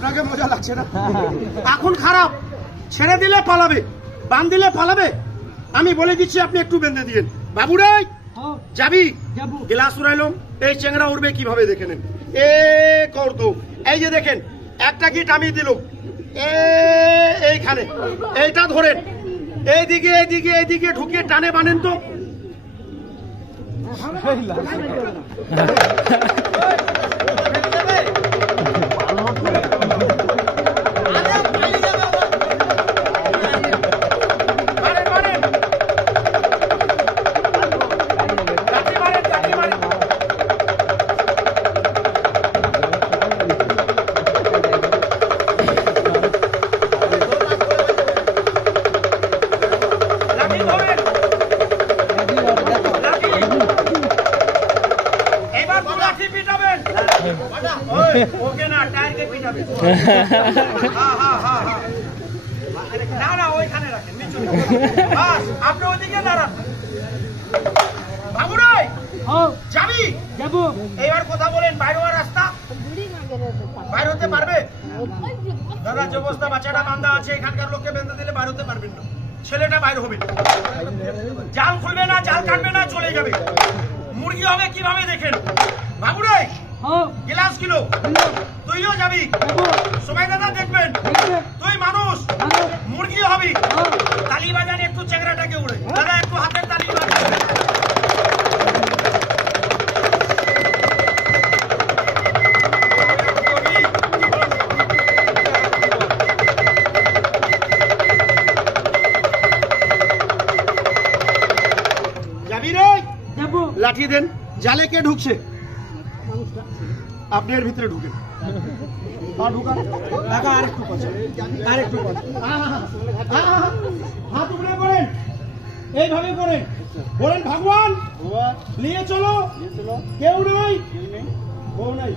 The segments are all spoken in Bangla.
আপনাকে মজা লাগছে না? এখন খারাপ, ছেড়ে দিলে পালাবে, বান দিলে পালাবে। আমি বলে দিচ্ছি, আপনি একটু বেঁধে দিয়েন। বাবুরে যাবি, গ্লাস উড়াইলাম, এই চেংড়া উঠবে কিভাবে দেখে নেন। এ করতো, এই যে দেখেন একটা গিট আমি দিল এইখানে, এইটা ধরেন, এইদিকে এইদিকে এইদিকে ঢুকিয়ে টানে বানেন তো। ওকে না, টায়ারকে পিটাবে। না না, ওইখানে রাখেন, নিচে বাস, আপনি ওইদিকে দাঁড়ান। বাবুরাই যাবি? যাবো। এইবার কথা বলেন, বাইরে হওয়ার রাস্তা, বাইরে হতে পারবে? দাদা যে অবস্থা বাচ্চাটা বান্ধা আছে, এখানকার লোককে বেঁধে দিলে বাইরে হতে পারবেন না, ছেলেটা বাইরে হবে। জাল খুলবে না, জাল কাটবে না, চলে যাবে। মুরগি হবে কিভাবে দেখেন। বাবুরাই গ্লাস কিলো, তুইও যাবি, সবাই দাদা দেখবেন, তুই মানুষ, মুরগি হবি। তালি বাজান একটু, চেংড়াটাকে উড়ে দাদা একটু হাতের তালি বাজান। যাবি রে? লাঠি দেন। জালে কে ঢুকছে? আপনি এর ভিতরে ঢুকেন। হাত উপরে করেন, এইভাবে করেন, বলেন ভগবান নিয়ে চলো, কেউ নাই, বউ নাই।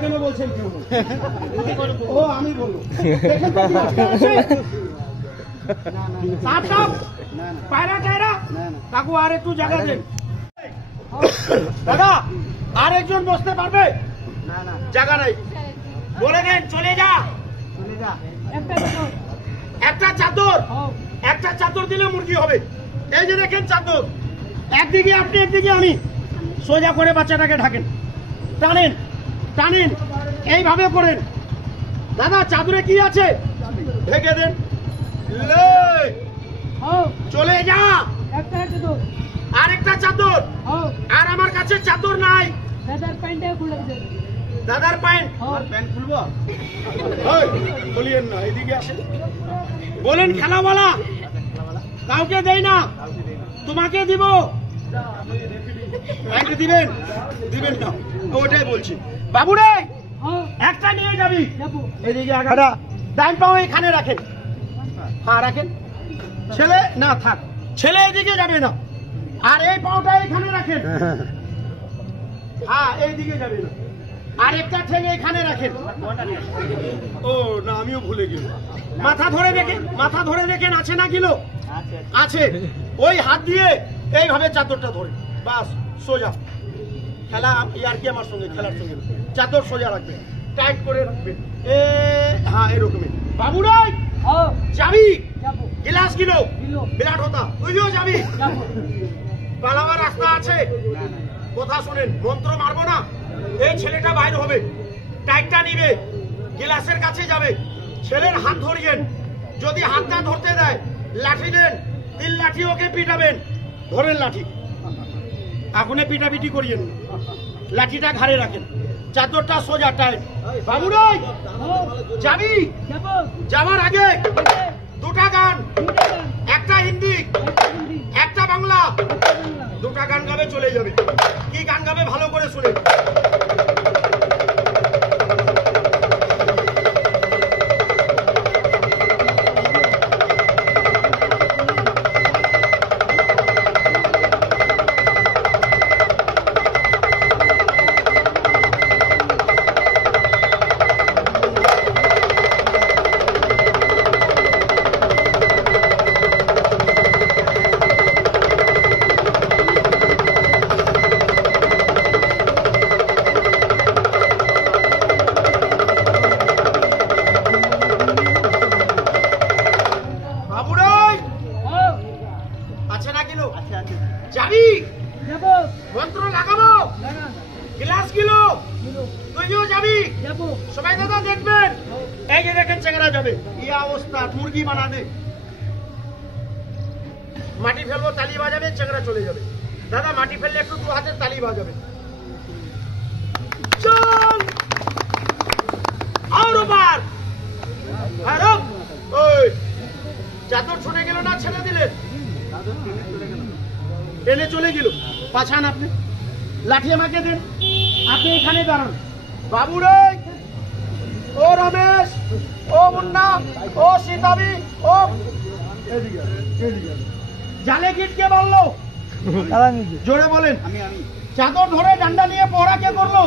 কেন বলছেন কেউ? ও আমি বলবো, পায়রা টায়রা কাকু আর একটু জায়গা দেন। দাদা আর একজন বসতে পারবে? জায়গা নাই, বলে দেন চলে যা। একটা চাদর, একটা চাদর দিলে মুরগি হবে। এই যে দেখেন চাদর, একদিকে আপনি একদিকে আমি, সোজা করে বাচ্চাটাকে ঢাকেন, টানেন টানেন, এইভাবে করেন। দাদা চাদরে কি আছে ঢেকে দেন, চলে যা। আরেকটা চাদর, আর আমার কাছে চাদর নাই। দাদার প্যান্ট খুলবো, বলিয়েন না, এদিকে আসেন, বলেন খেলাওয়ালা কাউকে দেই না, তোমাকে দিব। প্যান্ট দিবেন দিবেন না, ওটাই বলছি। বাবুরে একটা নিয়ে যাবি, এদিকে আগাটা ডাইন পাও এখানে রাখেন। হ্যাঁ রাখেন, ছেলে না থাক, ছেলে এদিকে যাবে না, আর এই পাওটা এখানে রাখেন। হ্যাঁ এইদিকে যাবে না, আর একটা ঠেঙে এখানে রাখেন। ও না, আমিও ভুলে গেলাম। মাথা ধরে দেখেন, মাথা ধরে দেখেন আছে না কিলো আছে। ওই হাত দিয়ে এইভাবে চাদরটা ধরে, বাস সোজা। খেলা আর কি আমার সঙ্গে, খেলার সঙ্গে চাদর সোজা রাখবেন, টাইট করে রাখবেন। হ্যাঁ এরকমই। বাবুরাই যাবি? গ্লাস কিলো বিরাট হতা, তুইও যাবি? পালাবার রাস্তা আছে? কথা শোনেন, মন্ত্র মারবো না, এই ছেলেটা বাইরে হবে, টাইটটা নিবে, গ্লাসের কাছে যাবে, ছেলের হাত ধরিয়েন। যদি হাতটা ধরতে দেয় লাঠি দেন, 3 লাঠি ওকে পিটাবেন। ধরেন লাঠি, আগুনে পিটাপিটি করিয়েন, লাঠিটা ঘাড়ে রাখেন, চাদরটা সোজা টাইট। বাবুরাই যাবি? যাবার আগে 2টা গান, একটা হিন্দি একটা বাংলা, 2টা গান গাবে, চলে যাবে। কি গান গাবে ভালো করে শুনে। মন্ত্র লাগাবো, গ্লাস গিলো তুইও যাবি, সবাই দাদা দেখবেন। এই যে দেখেন চেংড়া যাবে, এই অবস্থা মুরগি বানা দে। মাটি ফেলবো, তালি বাজাবে, চেংড়া চলে যাবে। দাদা মাটি ফেললে একটু দু হাতের তালি বাজাবে। চল আর বার আরো ওই চাদর ছুটে গেল না, ছেড়ে দিলেন, টেনে চলে গেল। পাছান আপনি, লাঠি আমাকে দেন, আপনি এখানে দাঁড়ান। বাবু রে, ও রমেশ, ও মুন্না, ও সীতাবি, ও জালে গিট কে বললো? জোরে বলেন। চাদর ধরে ডান্ডা নিয়ে পহরা কে করলো?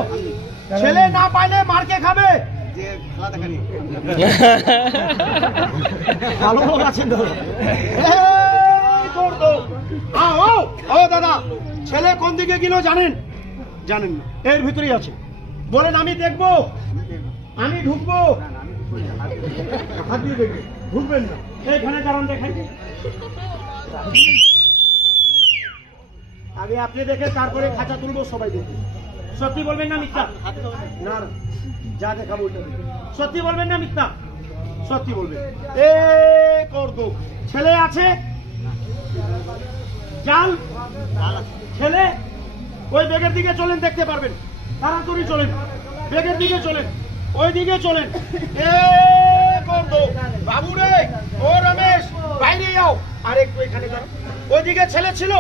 ছেলে না পাইলে মারকে খাবে। ভালো লোক আছেন ও দাদা, ছেলে কোন দিকে গেল জানেন? জানেন না, এর ভিতরেই আছে। বলেন আমি দেখবো, আমি ঢুকবো। হাত দিয়ে দেখবেন, ঢুকবেন না। এইখানে দাঁড়ান, দেখেন আগে আপনি দেখে তারপরে খাঁচা তুলবো, সবাই দেখবে। সত্যি বলবেন না মিথ্যা? না যা দেখাবো ওইটা সত্যি বলবেন না মিথ্যা? সত্যি বলবেন। এ করদো ছেলে আছে, জাল ছেলে ওই বেগের দিকে চলেন, দেখতে পারবেন। তাড়াতাড়ি চলেন, বেগের দিকে চলেন, ওই দিকে চলেন। এ করদো বাবু রে, ও রমেশ বাইরে যাও, আর একটু এখানে যাও। ওইদিকে ছেলে ছিল,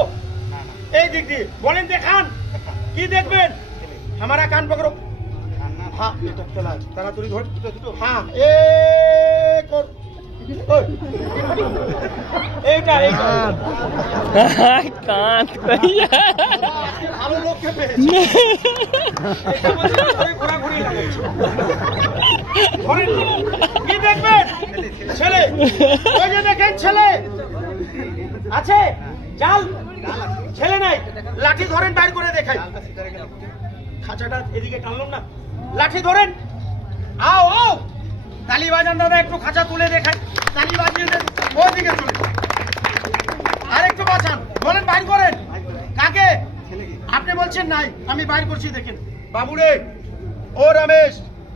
এই দিক দিয়ে বলেন দেখান, কি দেখবেন? हमारा कान पकड़ो। हाँ चला ताড়াতাড়ি ধর। हाँ एक और এইটা এইটা কান কইয়া ভালো লোক কে পেয়েছে। এটা বলতে ঘুরে ঘোরাঘুরি লাগাচ্ছে। ধরেন কি দেখবেন? ছেলে, ওই যে দেখেন ছেলে আছে, জাল ছেলে নাই, লাঠি ধরেন, বাইর করে দেখাই। খাঁচাটা এদিকে টানলাম না, লাঠি ধরেন, আও আও তালি বাজান দাদা, একটু খাঁচা তুলে দেখাই, তালি বাজিয়ে দেন, ওইদিকে চলে। আর একটু বাঁচান, বলেন বাইর করেন। কাকে? আপনি বলছেন নাই, আমি বাইর করছি, দেখেন। বাবুরে, ও রমেশ,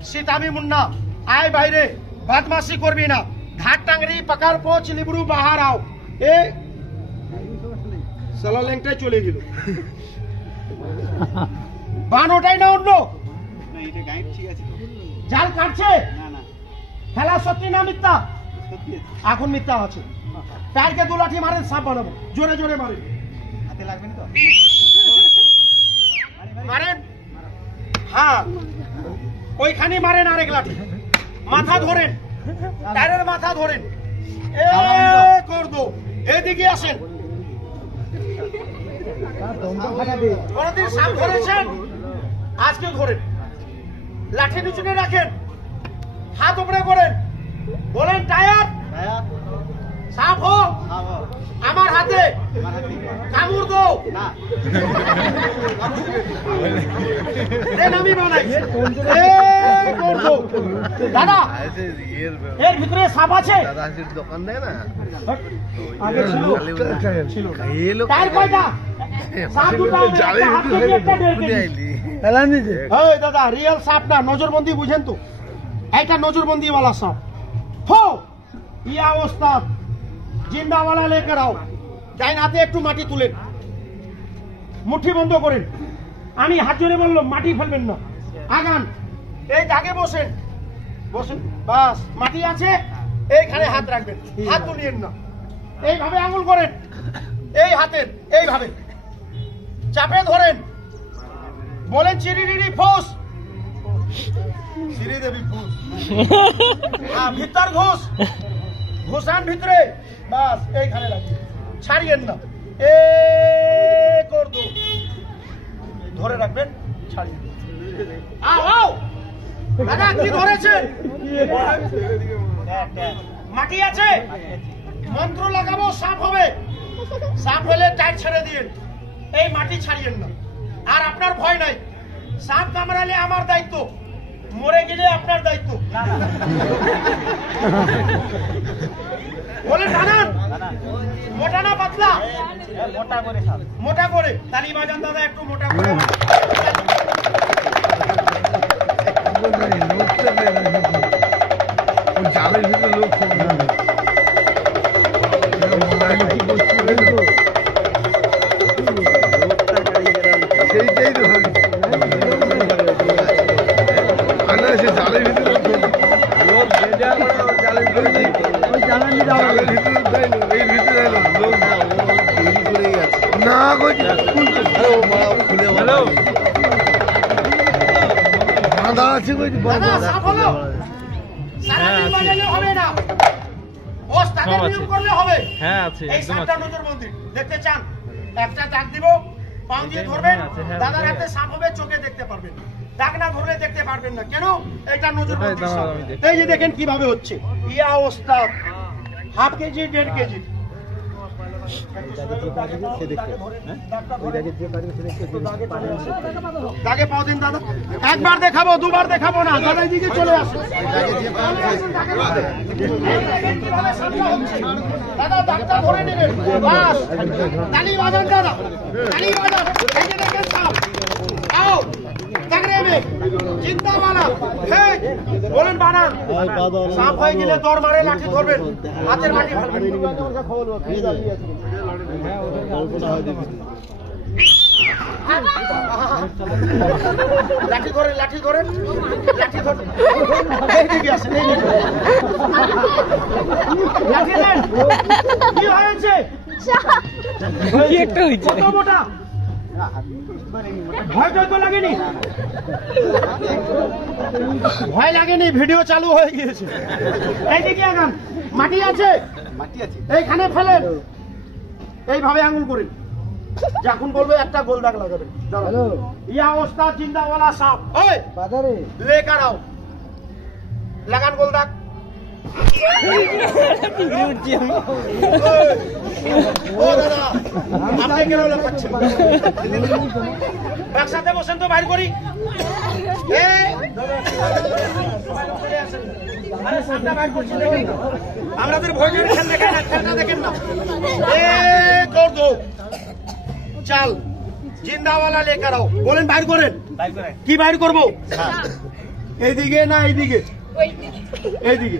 সীতাবি মুন্না, আয় বাইরে, বদমাশি করবি না। ঘাট টাংরি পাকার পোচ লিবড়ু বাহার আও। এ সালা ল্যাংটাই চলে গেল। বান ওটাই না অন্য? জাল কাটছে, খেলা সত্যি না মিথ্যা? এখন মিথ্যা আছে। প্যারকে দু লাঠি মারেন, সাপ বানাবো, জোরে জোরে মারেন। হাতে লাগবে না তো? মারেন, হ্যাঁ ওইখানে মারেন। আরেক লাঠি মাথা ধরেন, টায়ারের মাথা ধরেন। এ করদো এদিকে আসেন। কোনদিন সাপ ধরেছেন? আজকে ধরেন, লাঠি নিচুনে রাখেন, হাত উপরে করেন, বলেন টায়ার সাপ হোক আমার হাতে, কামড় দো আমি বানাই। দাদা এর ভিতরে সাপ আছে? দোকান দেয় না আগে ছিল, টায়ার কয়টা? সাপ দুটো, দাদা রিয়েল সাপ না, নজরবন্দি বুঝেন তো? এটা নজরবন্দি वाला সাপ। हो ये अवस्था जिंदा वाला लेकर आओ। ডাইন হাতে একটু মাটি তুলেন, মুঠি বন্ধ করেন। আমি হাত জোরে বললাম, মাটি ফেলবেন না, আগান। এই দাগে বসেন, বসেন, বাস। মাটি আছে, এইখানে হাত রাখবেন, হাত তুলিয়েন না। এইভাবে আঙুল করেন, এই হাতের এইভাবে চাপে ধরেন, বলেন চিরিরিরি ফোস, চিরি দেবী ফোস। ভিতর ঘোষ, ঘোষান ভিতরে, বাস এইখানে রাখবেন, ছাড়িয়েন না। এ করদো ধরে রাখবেন, ছাড়িয়ে আও আও। দাদা কি ধরেছেন? মাটি আছে, মন্ত্র লাগাবো, সাপ হবে। সাপ হলে টাইট ছেড়ে দিয়েন, এই মাটি ছাড়িয়েন না। আর আপনার ভয় নাই, সাপ কামড়ালে আমার দায়িত্ব, মরে গেলে আপনার দায়িত্ব। বলেন বানান, মোটা না পাতলা? মোটা করে। তালি বাজান দাদা একটু মোটা করে। জালের ভিতরে লোক সেইটাই তো সে জালের ভিতরে না বাঁধা আছে দেখতে চান? একটা দাগ দিব, পাও দিয়ে ধরবেন, দাদার হাতে সাপ হবে, চোখে দেখতে পারবেন। দাগ না ধরলে দেখতে পারবেন না। কেন? এটা নজরবন্দি সাপ। এই যে দেখেন কিভাবে হচ্ছে। ইয়া ওস্তাদ, হাফ কেজি 1.5 কেজি। দাগে পাও দিন দাদা। একবার দেখাবো, দুবার দেখাবো না, দাদা দিকে চলে আসো। দাদা দাগটা ধরে নেবেন। বাস, তালি বাজান দাদা, তালি বাজান। এই যে দেখেন সাপ, আও দাগরে মে জিন্দাওয়ালা। এই বলেন বানান। সাপ হয়ে গেলে দর মারে লাঠি ধরবেন, হাতের মাটি ফেলবেন। লাঠি ধরে, লাঠি ধরে, লাঠি ধরে। এইদিকে আসেন, এইদিকে। লাঠি দেন। কি হয়েছে? কি একটা হয়েছে? কত মোটা? ভয় তো লাগেনি? ভয় লাগেনি, ভিডিও চালু হয়ে গিয়েছে। এইদিকে আগান। মাটি আছে? এইখানে ফেলেন, এইভাবে আঙুল করেন। যখন বলবে একটা গোল দাগ লাগাবেন। ইয়া ওস্তাদ জিন্দাওয়ালা সাপ, ওই লেকার আও, লাগান গোল দাগ। ও দাদা, আপনি কেন লাগাচ্ছেন? একসাথে বসেন তো, বাইর করি। আমাদের ভোজনের খেল দেখেন না, খেলটা দেখেন না। কর দো চাল, জিন্দাওয়ালা লেকার আও। বলেন বাইর করেন। কি বাইর করবো? এইদিকে না এইদিকে? এইদিকে।